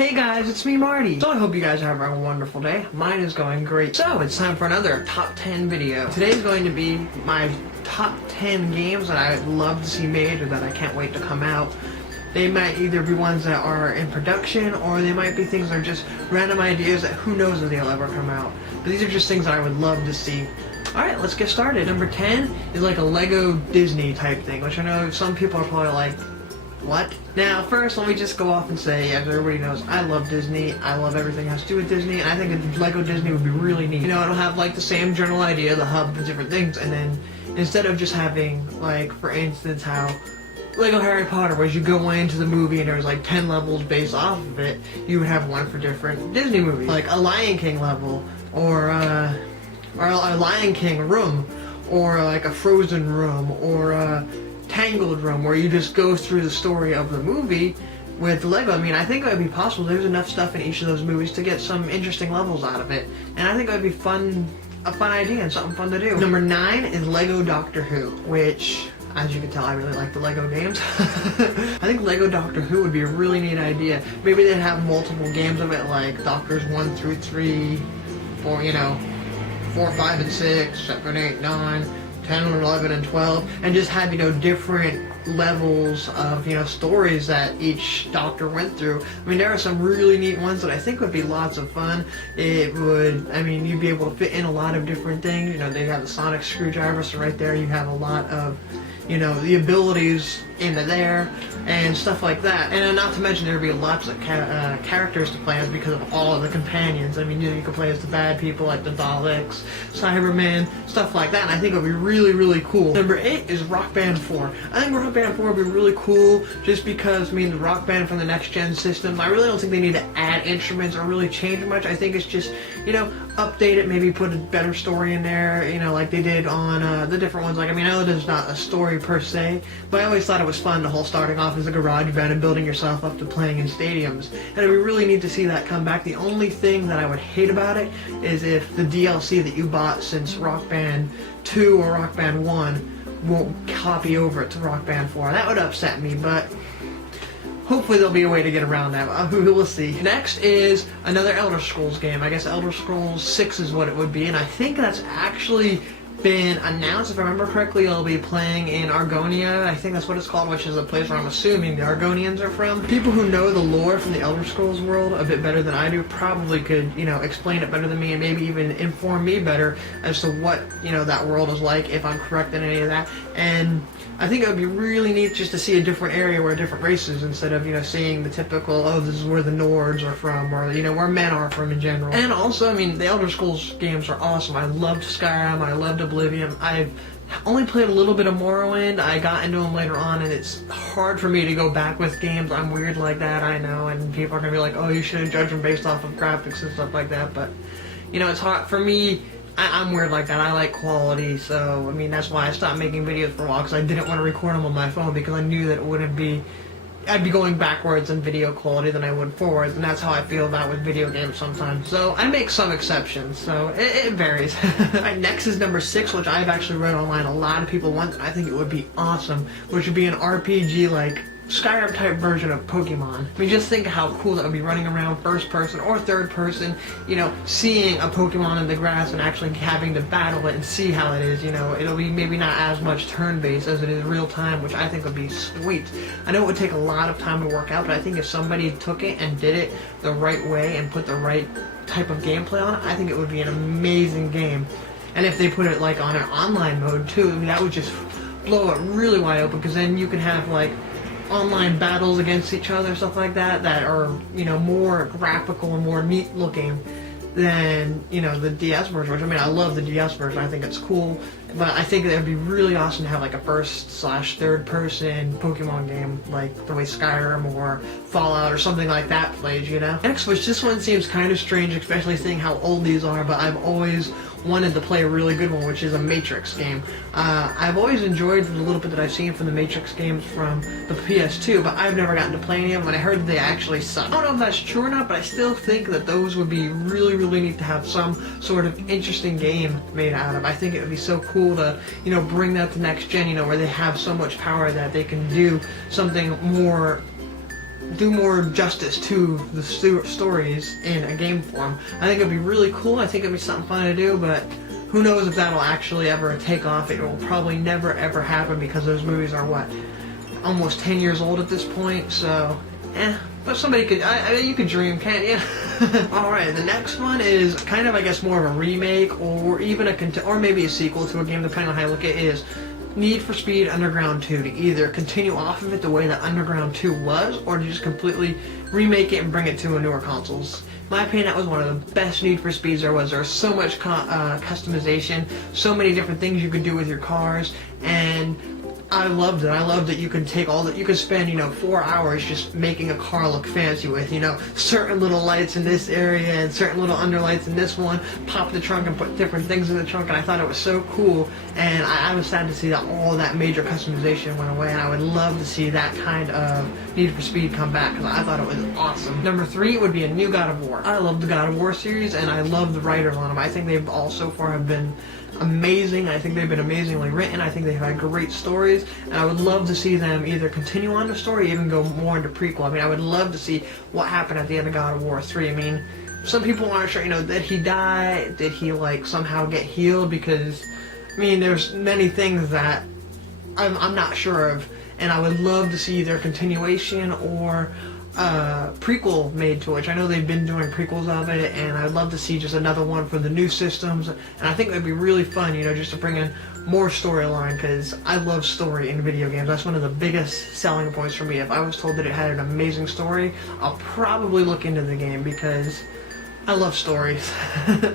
Hey guys, it's me, Marty. So I hope you guys are having a wonderful day. Mine is going great. So it's time for another top 10 video. Today's going to be my top 10 games that I would love to see made or that I can't wait to come out. They might either be ones that are in production, or they might be things that are just random ideas that who knows if they'll ever come out. But these are just things that I would love to see. Alright, let's get started. Number 10 is like a Lego Disney type thing, which I know some people are probably like, what? Now, first, let me just go off and say, as everybody knows, I love Disney. I love everything that has to do with Disney, and I think a Lego Disney would be really neat. You know, it'll have like the same general idea, the hub and different things, and then instead of just having, like, for instance, how Lego Harry Potter, where you go into the movie and there's like 10 levels based off of it, you would have one for different Disney movies, like a Lion King level, or a Lion King room, or like a Frozen room, or a Tangled room, where you just go through the story of the movie with Lego. I mean, I think it would be possible. There's enough stuff in each of those movies to get some interesting levels out of it, and I think it would be fun, a fun idea and something fun to do. Number 9 is Lego Doctor Who, which, as you can tell, I really like the Lego games. I think Lego Doctor Who would be a really neat idea. Maybe they'd have multiple games of it, like Doctors 1 through 3, 4, 4, 5, and 6, 7, 8, 9, 10, 11, and 12, and just have, different levels of, stories that each Doctor went through. I mean, there are some really neat ones that I think would be lots of fun. It would, you'd be able to fit in a lot of different things. They have the sonic screwdriver, so right there you have a lot of, the abilities into there and stuff like that. And not to mention there'd be lots of characters to play as because of all of the companions. I mean, you could play as the bad people like the Daleks, Cybermen, stuff like that, and I think it would be really, really cool. Number 8 is Rock Band 4. I think Rock Band 4 would be really cool just because, the Rock Band from the next gen system, I really don't think they need to add instruments or really change much. I think it's just, update it, maybe put a better story in there, like they did on the different ones. Like, I know there's not a story per se, but I always thought it was fun, the whole starting off as a garage band and building yourself up to playing in stadiums. And it'd be really neat to see that come back. The only thing that I would hate about it is if the DLC that you bought since Rock Band 2 or Rock Band 1 won't copy over to Rock Band 4. That would upset me, but hopefully there'll be a way to get around that. We'll see. Next is another Elder Scrolls game. I guess Elder Scrolls 6 is what it would be, and I think that's actually been announced. If I remember correctly, I'll be playing in Argonia. I think that's what it's called, which is a place where I'm assuming the Argonians are from. People who know the lore from the Elder Scrolls world a bit better than I do probably could, explain it better than me and maybe even inform me better as to what, that world is like, if I'm correct in any of that. And I think it would be really neat just to see a different area where different races, instead of, seeing the typical, oh, this is where the Nords are from, or, where men are from in general. And also, the Elder Scrolls games are awesome. I loved Skyrim, I loved Oblivion. I've only played a little bit of Morrowind. I got into them later on, and it's hard for me to go back with games. I'm weird like that, I know, and people are going to be like, oh, you shouldn't judge them based off of graphics and stuff like that, but, it's hard for me. I'm weird like that. I like quality, so, that's why I stopped making videos for a while, because I didn't want to record them on my phone, because I knew that it wouldn't be, I'd be going backwards in video quality than I would forwards, and that's how I feel about with video games sometimes. So I make some exceptions, so it varies. Right, next is number 6, which I've actually read online. A lot of people want, and I think it would be awesome, which would be an RPG like Skyrim type version of Pokemon. Just think how cool that would be, running around first person or third person, seeing a Pokemon in the grass and actually having to battle it and see how it is, it'll be maybe not as much turn-based as it is real time, which I think would be sweet. I know it would take a lot of time to work out, but I think if somebody took it and did it the right way and put the right type of gameplay on it, I think it would be an amazing game. And if they put it like on an online mode too, that would just blow it really wide open, because then you can have like online battles against each other, stuff like that, that are, more graphical and more neat looking than, the DS version, which, I love the DS version. I think it's cool, but I think it would be really awesome to have like a first/third person Pokemon game, like the way Skyrim or Fallout or something like that plays, Next, which this one seems kind of strange, especially seeing how old these are, but I've always wanted to play a really good one, which is a Matrix game. I've always enjoyed the little bit that I've seen from the Matrix games from the PS2, but I've never gotten to play any of them, and I heard that they actually suck. I don't know if that's true or not, but I still think that those would be really, really neat to have some sort of interesting game made out of. I think it would be so cool to, bring that to next gen, where they have so much power that they can do something more do more justice to the stories in a game form. I think it'd be really cool. I think it'd be something fun to do, but who knows if that'll actually ever take off. It will probably never ever happen because those movies are what, almost 10 years old at this point, so but somebody could, you could dream, can't you? Alright, the next one is kind of, I guess, more of a remake or even or maybe a sequel to a game, depending on how you look at it, is Need for Speed Underground 2, to either continue off of it the way that Underground 2 was, or to just completely remake it and bring it to a newer consoles. In my opinion, that was one of the best Need for Speeds there was. There was so much customization, so many different things you could do with your cars, and I loved it. I loved that you could take all that, you could spend, 4 hours just making a car look fancy with, certain little lights in this area and certain little underlights in this one, pop the trunk and put different things in the trunk, and I thought it was so cool, and I was sad to see that all that major customization went away, and I would love to see that kind of Need for Speed come back, because I thought it was awesome. Number 3 would be a new God of War. I love the God of War series, and I love the writers on them. I think they've all so far have been amazing. I think they've been amazingly written. I think they've had great stories, and I would love to see them either continue on the story or even go more into prequel. I mean, I would love to see what happened at the end of God of War 3. I mean, some people aren't sure, did he die? Did he, somehow get healed? Because, I mean, there's many things that I'm not sure of, and I would love to see either a continuation or prequel made to it, which I know they've been doing prequels of it, and I'd love to see just another one for the new systems, and I think it'd be really fun, just to bring in more storyline, because I love story in video games. That's one of the biggest selling points for me. If I was told that it had an amazing story, I'll probably look into the game, because I love stories.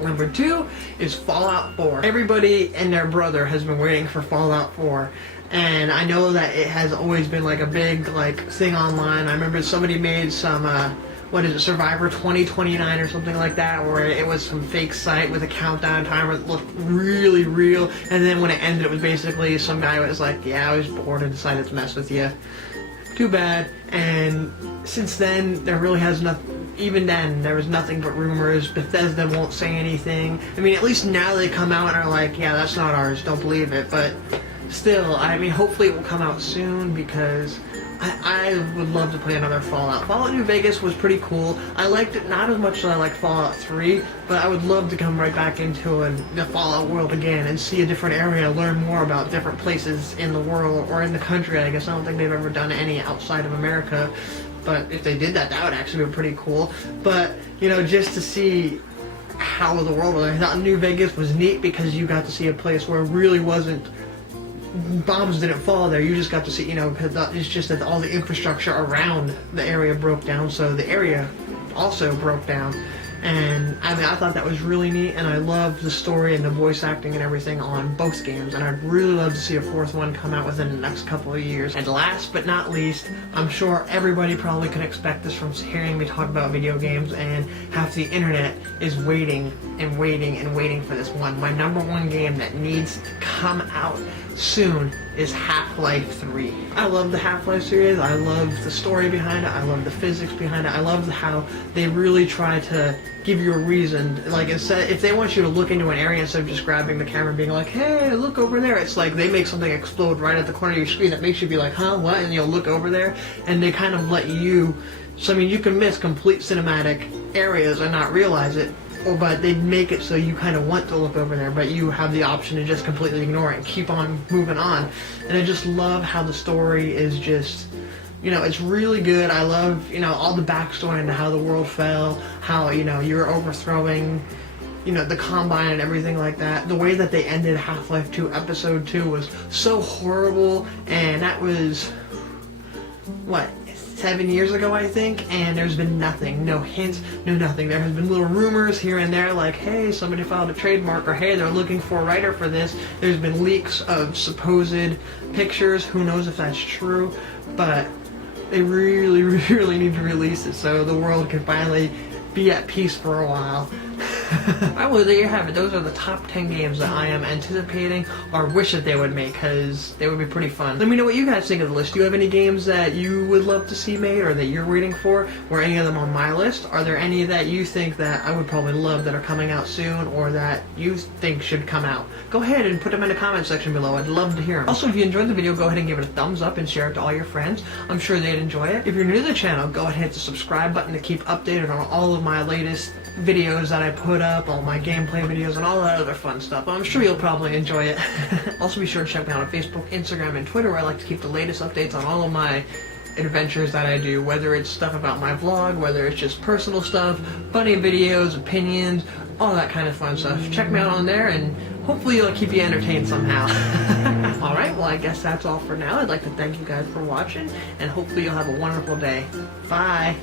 Number 2 is Fallout 4. Everybody and their brother has been waiting for Fallout 4. And I know that it has always been a big thing online. I remember somebody made some Survivor 2029 or something like that, where it was some fake site with a countdown timer that looked really real, and then when it ended it was basically some guy was like, yeah, I was bored and decided to mess with you. Too bad. And since then there really has nothing. Even then there was nothing but rumors. Bethesda won't say anything. I mean, at least now they come out and are like, yeah, that's not ours, don't believe it. But still, I mean, hopefully it will come out soon, because I would love to play another Fallout. Fallout New Vegas was pretty cool. I liked it not as much as I liked Fallout 3, but I would love to come right back into the Fallout world again and see a different area, learn more about different places in the world, or in the country, I guess. I don't think they've ever done any outside of America, but if they did that, that would actually be pretty cool. But, just to see how the world was. I thought New Vegas was neat because you got to see a place where it really wasn't, bombs didn't fall there. You just got to see, it's just that all the infrastructure around the area broke down, so the area also broke down. And I mean, I thought that was really neat, and I loved the story and the voice acting and everything on both games, and I'd really love to see a 4th one come out within the next couple of years. And last but not least, I'm sure everybody probably can expect this from hearing me talk about video games, and half the internet is waiting and waiting and waiting for this one. My number 1 game that needs to come out soon is Half-Life 3. I love the Half-Life series. I love the story behind it. I love the physics behind it. I love how they really try to give you a reason. Instead, if they want you to look into an area instead of just grabbing the camera and being like, hey, look over there, it's like they make something explode right at the corner of your screen that makes you be like, huh, what? And you'll look over there, and they kind of let you, so I mean, you can miss complete cinematic areas and not realize it, but they make it so you kind of want to look over there, but you have the option to just completely ignore it and keep on moving on. And I just love how the story is just, it's really good. I love, all the backstory into how the world fell, how, you're overthrowing, the Combine and everything like that. The way that they ended Half-Life 2 Episode 2 was so horrible, and that was, 7 years ago, I think, and there's been nothing, no hints, no nothing. There has been little rumors here and there, like, hey, somebody filed a trademark, or hey, they're looking for a writer for this. There's been leaks of supposed pictures. Who knows if that's true, but they really, really need to release it so the world can finally be at peace for a while. Alright, well, there you have it. Those are the top 10 games that I am anticipating or wish that they would make, because they would be pretty fun. Let me know what you guys think of the list. Do you have any games that you would love to see made or that you're waiting for? Were any of them on my list? Are there any that you think that I would probably love that are coming out soon or that you think should come out? Go ahead and put them in the comment section below. I'd love to hear them. Also, if you enjoyed the video, go ahead and give it a thumbs up and share it to all your friends. I'm sure they'd enjoy it. If you're new to the channel, go ahead and hit the subscribe button to keep updated on all of my latest videos that I put up, all my gameplay videos, and all that other fun stuff. I'm sure you'll probably enjoy it. Also, be sure to check me out on Facebook, Instagram, and Twitter, where I like to keep the latest updates on all of my adventures that I do, whether it's stuff about my vlog, whether it's just personal stuff, funny videos, opinions, all that kind of fun stuff. Check me out on there, and hopefully it'll keep you entertained somehow. Alright, well, I guess that's all for now. I'd like to thank you guys for watching, and hopefully you'll have a wonderful day. Bye!